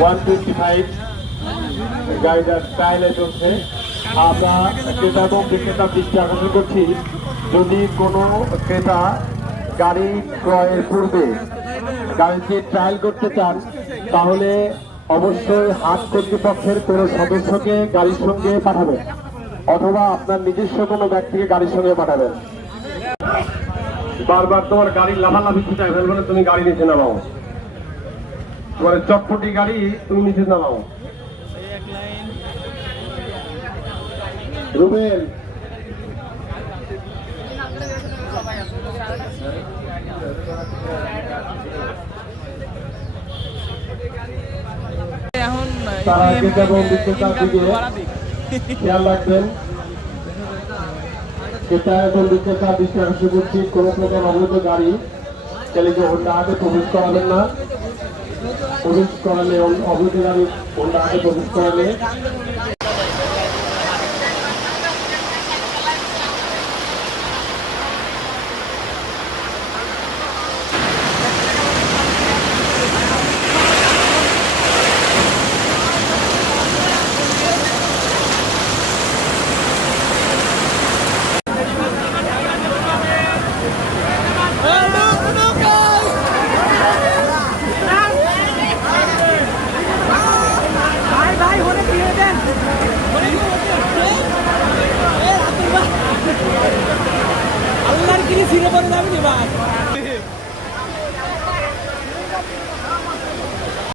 125 গাড়িটার ট্রায়ালে চলছে। আমরা ক্রেতা এবং বিক্রেতার দৃষ্টি আকর্ষণ করছি, যদি কোনো ক্রেতা গাড়ি ক্রয়ের পূর্বে গাড়িটি ট্রায়াল করতে চান তাহলে অবশ্যই হাট কর্তৃপক্ষের কোনো সদস্যকে গাড়ির সঙ্গে পাঠাবেন অথবা আপনার নিজস্ব কোনো ব্যক্তিকে গাড়ির সঙ্গে পাঠাবেন। বারবার তোমার গাড়ির লাফালাফি ছুটায় ফেলবে না, তুমি গাড়ি নিচে নামাও। তোমার চটপটি গাড়ি তুমি নিচে নামাও। রুবেল তারা ক্রেতা এবং বিক্রেতার দিকে খেয়াল রাখবেন। ক্রেতা এবং বিক্রেতার দৃষ্টি আকর্ষণ করছি, কোনো প্রকার অবৈধ গাড়ি চালিত হোন্ডা হাটে প্রবেশ করাবেন না। প্রবেশ করালে অবৈধ গাড়ি হোন্ডা হাটে প্রবেশ করালে আল্লাহর কি ছিঁড়ে পড়ে যাবে নি ভাই।